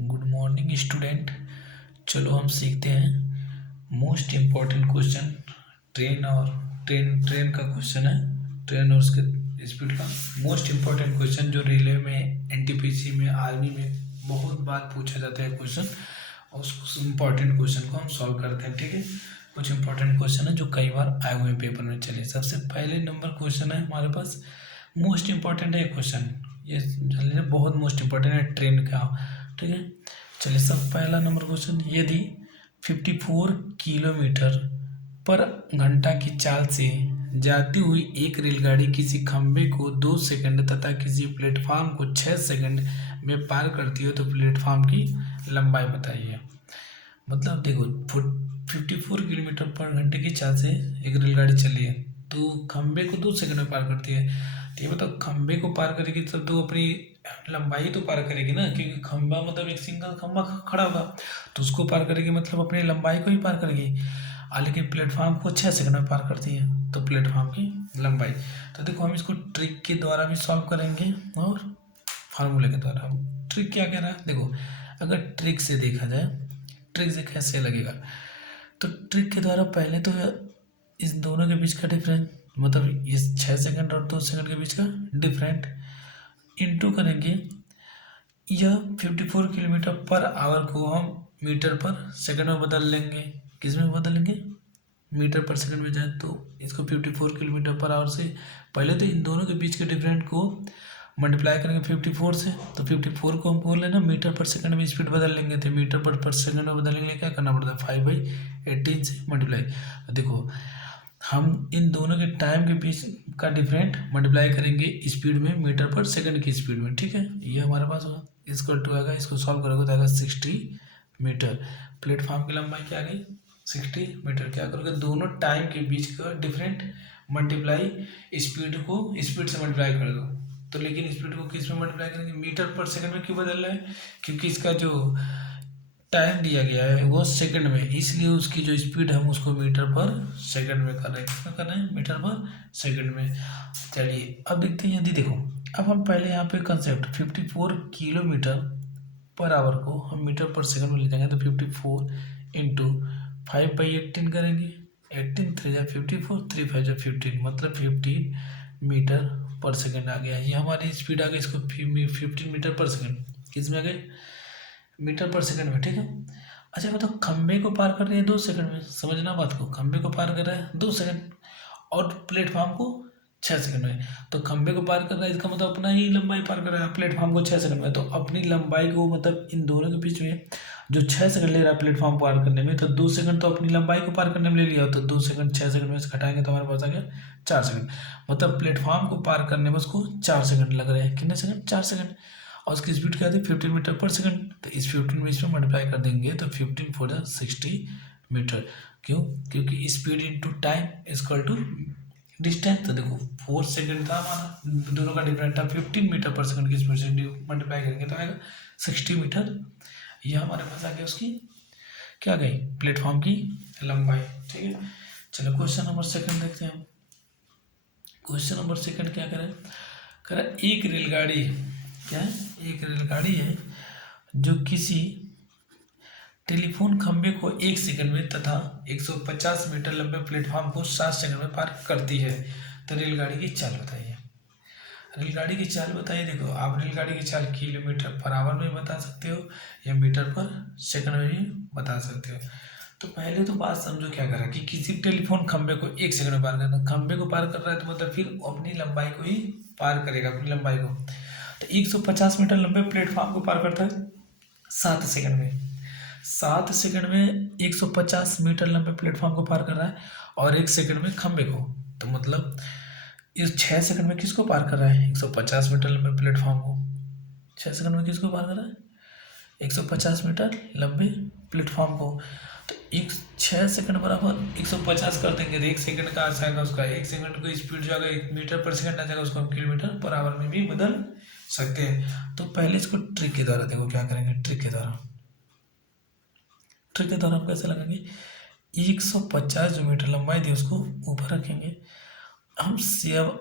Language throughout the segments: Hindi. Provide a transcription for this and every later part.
Good morning student. चलो हम सीखते हैं मोस्ट इम्पॉर्टेंट क्वेश्चन। ट्रेन का क्वेश्चन है। ट्रेन और उसके स्पीड का मोस्ट इम्पॉर्टेंट क्वेश्चन जो रेलवे में, एनटीपीसी में, आर्मी में बहुत बार पूछा जाता है क्वेश्चन, और उस इम्पॉर्टेंट क्वेश्चन को हम सॉल्व करते हैं। ठीक है, कुछ इंपॉर्टेंट क्वेश्चन है जो कई बार आए हुए पेपर में। चलिए, सबसे पहले नंबर क्वेश्चन है हमारे पास, मोस्ट इम्पॉर्टेंट है क्वेश्चन, ये चलिए बहुत मोस्ट इम्पॉर्टेंट है ट्रेन का। ठीक है, चलिए सब पहला नंबर क्वेश्चन, यदि 54 किलोमीटर पर घंटा की चाल से जाती हुई एक रेलगाड़ी किसी खंभे को 2 सेकंड तथा किसी प्लेटफार्म को 6 सेकंड में पार करती है तो प्लेटफार्म की लंबाई बताइए। मतलब देखो, 54 किलोमीटर पर घंटे की चाल से एक रेलगाड़ी चली है तो खंभे को 2 सेकंड में पार करती है। तो ये बताओ, खंभे को पार करेगी तब तो अपनी लंबाई तो पार करेगी ना, क्योंकि खंभा मतलब एक सिंगल खंभा खड़ा होगा तो उसको पार करेगी, मतलब अपनी लंबाई को ही पार करेगी। लेकिन प्लेटफॉर्म को 6 सेकंड में पार करती है तो प्लेटफॉर्म की लंबाई। तो देखो, हम इसको ट्रिक के द्वारा भी सॉल्व करेंगे और फार्मूले के द्वारा। ट्रिक क्या कह रहा है, देखो अगर ट्रिक से देखा जाए, ट्रिक से कैसे लगेगा, तो ट्रिक के द्वारा पहले तो इस दोनों के बीच का डिफरेंस, मतलब इस 6 सेकंड और 2 सेकंड के बीच का डिफरेंट इंटू करेंगे। यह 54 किलोमीटर पर आवर को हम मीटर पर सेकंड में बदल लेंगे। किस में बदलेंगे? मीटर पर सेकंड में जाए तो इसको 54 किलोमीटर पर आवर से पहले तो इन दोनों के बीच के डिफरेंट को मल्टीप्लाई करेंगे 54 से, तो 54 को हम बोल लेना मीटर पर सेकंड में स्पीड बदल लेंगे, तो मीटर पर सेकंड में बदलेंगे क्या करना पड़ता है, 5/18 से मल्टीप्लाई। देखो, हम इन दोनों के टाइम के बीच का डिफरेंट मल्टीप्लाई करेंगे स्पीड में, मीटर पर सेकंड की स्पीड में। ठीक है, ये हमारे पास होगा, इसको टू आएगा, इसको सॉल्व करोगे तो आएगा 60 मीटर। प्लेटफॉर्म की लंबाई क्या आ गई, 60 मीटर। क्या करोगे, दोनों टाइम के बीच का डिफरेंट मल्टीप्लाई स्पीड को स्पीड से मल्टीप्लाई कर दो। तो लेकिन स्पीड को किस में मल्टीप्लाई करेंगे, मीटर पर सेकंड में क्यों बदल रहा है, क्योंकि इसका जो टाइम दिया गया है वो सेकंड में, इसलिए उसकी जो स्पीड है हम उसको मीटर पर सेकंड में कर रहे हैं। किसमें कर रहे हैं, मीटर पर सेकंड में। चलिए अब देखते हैं, यदि देखो, अब हम पहले यहाँ पे कंसेप्ट 54 किलोमीटर पर आवर को हम मीटर पर सेकंड में ले जाएंगे, तो 54 इंटू 5/18 करेंगे। 18 3 जा 54, 3 5 जा 15, मतलब 15 मीटर पर सेकंड आ गया। ये हमारी स्पीड आ गई, इसको 15 मीटर पर सेकंड किस में आ गई, मीटर पर सेकंड में। ठीक है, अच्छा बताओ, खंबे को पार कर रही है 2 सेकंड में, समझना बात को, खंबे को पार कर रहा है 2 सेकंड और प्लेटफॉर्म को 6 सेकंड में। तो खंबे को पार कर रहा है, इसका मतलब अपना ही लंबाई पार कर रहा है, प्लेटफॉर्म को 6 सेकंड में। तो अपनी लंबाई को, मतलब इन दोनों के बीच में जो 6 सेकंड ले रहा है प्लेटफॉर्म पार करने में, तो 2 सेकंड तो अपनी लंबाई को पार करने में ले लिया, तो 2 सेकंड 6 सेकंड में से घटाएंगे तो हमारे पास आ गया 4 सेकंड। मतलब प्लेटफॉर्म को पार करने में उसको 4 सेकंड लग रहे हैं। कितने सेकंड, 4 सेकंड। और उसकी स्पीड क्या थी, 15 मीटर पर सेकंड। तो इस 15 में इसमें मल्टीप्लाई कर देंगे तो 15 4 60 मीटर। क्यों, क्योंकि speed into time equal to distance. तो देखो 4 सेकंड था हमारा, दोनों का डिफरेंट था, 15 मीटर पर सेकंड की स्पीड से मल्टीप्लाई करेंगे तो आएगा 60 मीटर। ये हमारे पास आ गया उसकी क्या गई, प्लेटफॉर्म की लंबाई। ठीक है, चलो क्वेश्चन नंबर सेकंड देखते हैं हम। क्वेश्चन नंबर सेकंड क्या करें, करें एक रेलगाड़ी, क्या है, एक रेलगाड़ी है जो किसी टेलीफोन खंभे को 1 सेकंड में तथा 150 मीटर लंबे प्लेटफॉर्म को 7 सेकंड में पार करती है। तो रेलगाड़ी की चाल बताइए। रेलगाड़ी की चाल बताइए। देखो, आप रेलगाड़ी की चाल किलोमीटर पर आवर में बता सकते हो या मीटर पर सेकंड में भी बता सकते हो। तो पहले तो बात समझो क्या करा कि किसी टेलीफोन खंभे को 1 सेकंड में पार करना, खंभे को पार कर रहा है तो मतलब फिर अपनी लंबाई को ही पार करेगा, अपनी लंबाई को। तो 150 मीटर लंबे प्लेटफॉर्म को पार करता है 7 सेकंड में। 7 सेकंड में 150 मीटर लंबे प्लेटफॉर्म को पार कर रहा है और 1 सेकंड में खंबे को। तो मतलब इस 6 सेकंड में किसको पार कर रहा है, 150 मीटर लंबे प्लेटफॉर्म को। 6 सेकंड में किसको पार कर रहा है, 150 मीटर लंबे प्लेटफॉर्म को। तो एक 6 सेकंड बराबर 150 कर देंगे तो 1 सेकंड का आ जाएगा उसका, 1 सेकंड को स्पीड जो आएगा 1 मीटर पर सेकंड आ जाएगा, उसको हम किलोमीटर पर आवर में भी बदल सकते हैं। तो पहले इसको ट्रिक के द्वारा देखो क्या करेंगे, ट्रिक के द्वारा हम कैसे लगाएंगे, 150 जो मीटर लंबाई थी उसको ऊपर रखेंगे। हम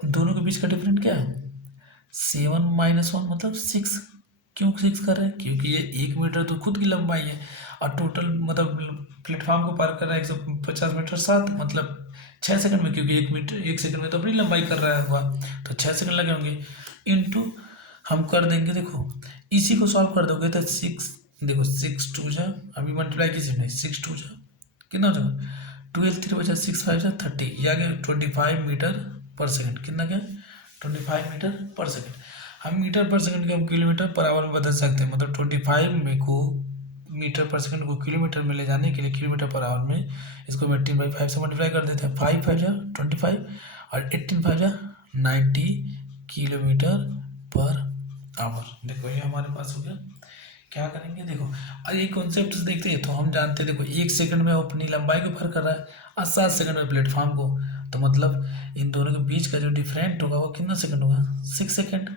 दोनों के बीच का डिफरेंट क्या है, 7 - 1 मतलब 6 क्यों 6 कर रहे हैं? क्योंकि ये 1 मीटर तो खुद की लंबाई है और टोटल मतलब प्लेटफॉर्म को पार कर रहा है 150 मीटर 7 मतलब 6 सेकंड में, क्योंकि 1 मीटर 1 सेकंड में तो अपनी लंबाई कर रहा होगा, तो 6 सेकंड लगे होंगे। इंटू हम कर देंगे, देखो इसी को सॉल्व कर दोगे तो 6, देखो 6 2 जा, अभी मल्टीप्लाई कीजिए नहीं, 6 2 जा कितना हो जाएगा 12 3 बचा 6 5 जा 30, या गया 25 मीटर पर सेकंड, कितना क्या 25 मीटर पर सेकंड। हम मीटर पर सेकंड को हम किलोमीटर पर आवर में बदल सकते हैं, मतलब 25 में को मीटर पर सेकंड को किलोमीटर में ले जाने के लिए किलोमीटर पर आवर में इसको हम 18/5 से मल्टीप्लाई कर देते हैं। 5 5 जा 25 और 18 5 जा 90 किलोमीटर पर आवर। देखो ये हमारे पास हो गया। क्या करेंगे, देखो और ये कॉन्सेप्ट देखते हैं तो हम जानते हैं, देखो 1 सेकंड में वो अपनी लंबाई को पार कर रहा है और 7 सेकंड में प्लेटफॉर्म को, तो मतलब इन दोनों के बीच का जो डिफरेंट होगा वो कितना सेकंड होगा 6 सेकंड,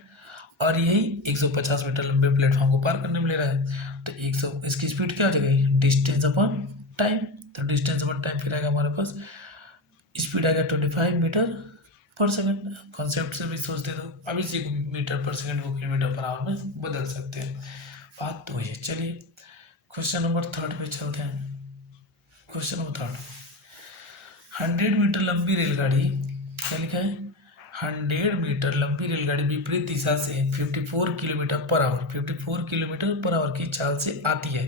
और यही 150 मीटर लंबे प्लेटफॉर्म को पार करने में ले रहा है। तो 100 इसकी स्पीड क्या हो जाएगी, डिस्टेंस अपॉन टाइम, तो डिस्टेंस अपॉन टाइम फिर आएगा हमारे पास, स्पीड आएगा 25 मीटर पर सेकंड। कॉन्सेप्ट से भी सोचते तो अब इसी को मीटर पर सेकंड को किलोमीटर पर आवर में बदल सकते हैं। बात तो ये, चलिए क्वेश्चन नंबर 3 पे चलते हैं। क्वेश्चन नंबर 3, 100 मीटर लंबी रेलगाड़ी, क्या लिखा है 100 मीटर लंबी रेलगाड़ी विपरीत दिशा से 54 kilometre per hour 54 kilometre per hour की चाल से आती है।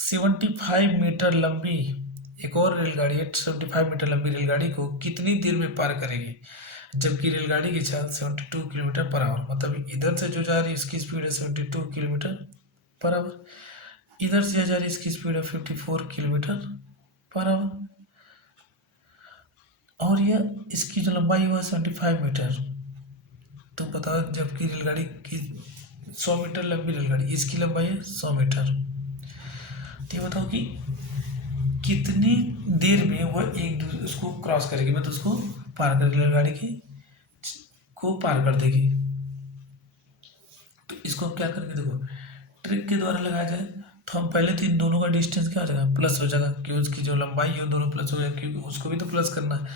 75 मीटर लंबी एक और रेलगाड़ी है, 75 मीटर लंबी रेलगाड़ी को कितनी देर में पार करेगी, जबकि रेलगाड़ी की चाल 72 किलोमीटर पर आवर, मतलब इधर से जो जा रही है इसकी स्पीड है 72 किलोमीटर पर आवर, इधर से जा रही इसकी स्पीड है 54 किलोमीटर पर आवर, और यह इसकी जो लंबाई हुआ 75 मीटर। तो बताओ जबकि रेलगाड़ी की 100 मीटर लंबी रेलगाड़ी, इसकी लंबाई है 100 मीटर, तो ये बताओ कि कितनी देर में वह एक दूसरे उसको क्रॉस करेगी, मतलब उसको पार कर रेलगाड़ी की को पार कर देगी। तो इसको हम क्या करेंगे, देखो ट्रिक के द्वारा लगाया जाए तो हम पहले तो इन दोनों का डिस्टेंस क्या हो जाएगा प्लस हो जाएगा, क्योंकि उसकी जो लंबाई है वो दोनों प्लस हो जाएगा, क्योंकि उसको भी तो प्लस करना है।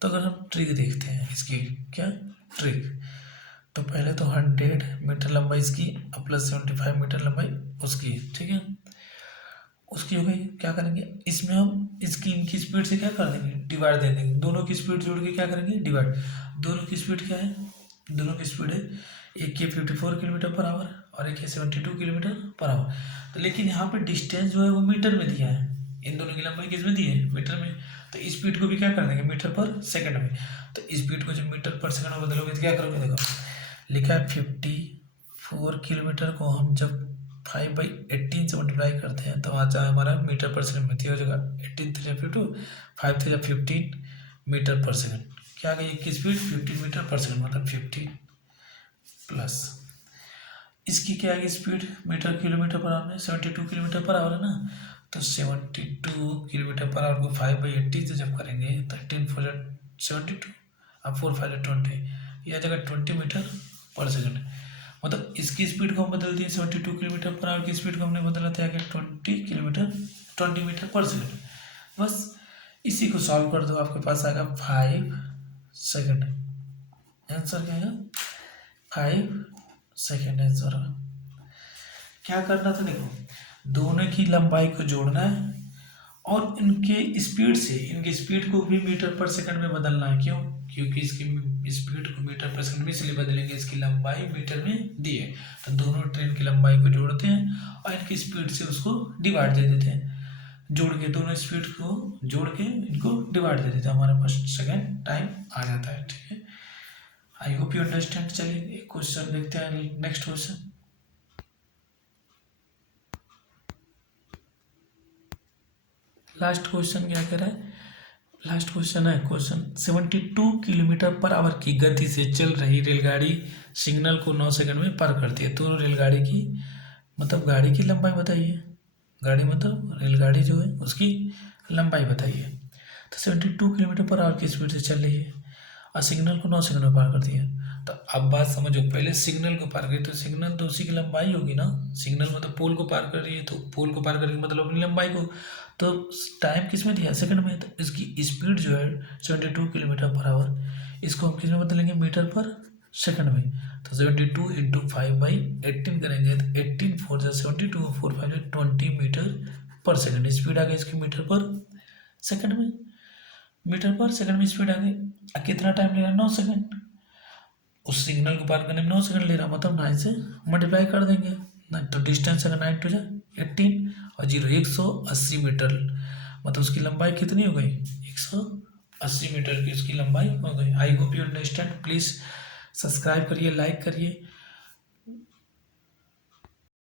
तो अगर हम ट्रिक देखते हैं इसकी, क्या ट्रिक, तो पहले तो 100 मीटर लंबाई इसकी और प्लस 75 मीटर लंबाई उसकी, ठीक है उसकी हो गई। क्या करेंगे इसमें हम इसकी इनकी स्पीड से क्या कर देंगे डिवाइड दे देंगे, दोनों की स्पीड जोड़ के क्या करेंगे डिवाइड। दोनों की स्पीड क्या है, दोनों की स्पीड है एक की 54 किलोमीटर पर आवर और एक है 72 किलोमीटर पर आवर। तो लेकिन यहाँ पे डिस्टेंस जो है वो मीटर में दिया है, इन दोनों की लंबाई किस में दी है मीटर में, तो स्पीड को भी क्या कर देंगे मीटर पर सेकंड में। तो स्पीड को जब मीटर पर सेकंड में बदलोगे तो क्या करोगे, देखो लिखा है 54 किलोमीटर को हम जब 5/18 से मल्टीप्लाई करते हैं तो आ जाए हमारा मीटर पर सेकंड में, हो जाएगा 18 3 52 5 3 15 मीटर पर सेकंड। क्या आ गई की स्पीड 15 मीटर पर सेकंड, मतलब 15 प्लस इसकी क्या आएगी speed metre kilometre per hour में 72 किलोमीटर पर आवर है ना, तो 72 किलोमीटर पर आवर को 5/18 से जब करेंगे तो 18 4 72 अब 4 5 20, यह जगह 20 मीटर पर सेकंड। मतलब इसकी स्पीड को हम बदल दिए 72 किलोमीटर पर आवर की स्पीड को हमने बदला था कि 20 मीटर पर सेकंड। बस इसी को सॉल्व कर दो, आपके पास आएगा 5 सेकंड। आंसर क्या है 5 सेकंड आंसर है। क्या करना था, देखो दोनों की लंबाई को जोड़ना है और इनके स्पीड से इनकी स्पीड को भी मीटर पर सेकंड में बदलना है। क्यों, क्योंकि इसकी स्पीड को मीटर पर सेकंड में इसलिए बदलेंगे इसकी लंबाई मीटर में दी है, तो दोनों ट्रेन की लंबाई को जोड़ते हैं और इनकी स्पीड से उसको डिवाइड दे देते हैं, जोड़ के दोनों स्पीड को जोड़ के इनको डिवाइड दे देते हैं, हमारे पास सेकंड टाइम आ जाता है। ठीक है, आई होप यू अंडरस्टैंड। चलिए क्वेश्चन देखते हैं, नेक्स्ट क्वेश्चन। लास्ट क्वेश्चन क्या कह रहा है, लास्ट क्वेश्चन है क्वेश्चन 72 किलोमीटर पर आवर की गति से चल रही रेलगाड़ी सिग्नल को 9 सेकंड में पार करती है। तो रेलगाड़ी की मतलब गाड़ी की लंबाई बताइए, गाड़ी मतलब रेलगाड़ी जो है उसकी लंबाई बताइए। तो 72 किलोमीटर पर आवर की स्पीड से चल रही है और सिग्नल को 9 सेकंड में पार करती है। तो अब बात समझो, पहले सिग्नल को पार करी तो सिग्नल तो उसी की लंबाई होगी ना, सिग्नल मतलब पोल को पार कर रही है तो पोल को पार करेगी मतलब अपनी लंबाई को, तो टाइम किस में दिया सेकंड में, तो इसकी स्पीड जो है 72 किलोमीटर पर आवर, इसको हम किस में बदलेंगे मीटर पर सेकंड में। तो 72 इंटू 5/18 करेंगे तो 18 4 जा 72 4 5 20 मीटर पर सेकंड स्पीड आ गई इसकी मीटर पर सेकंड में। मीटर पर सेकंड में स्पीड आ गई। कितना टाइम ले रहा है 9 सेकंड। उस सिग्नल को पार करने में 9 सेकंड ले रहा, मतलब 9 से मल्टीप्लाई कर देंगे। तो डिस्टेंस अगर 9 टू जा 18 और 0 180 मीटर, मतलब उसकी लंबाई कितनी हो गई 180 मीटर की उसकी लंबाई हो गई। I hope you understand. Please subscribe करिए, लाइक करिए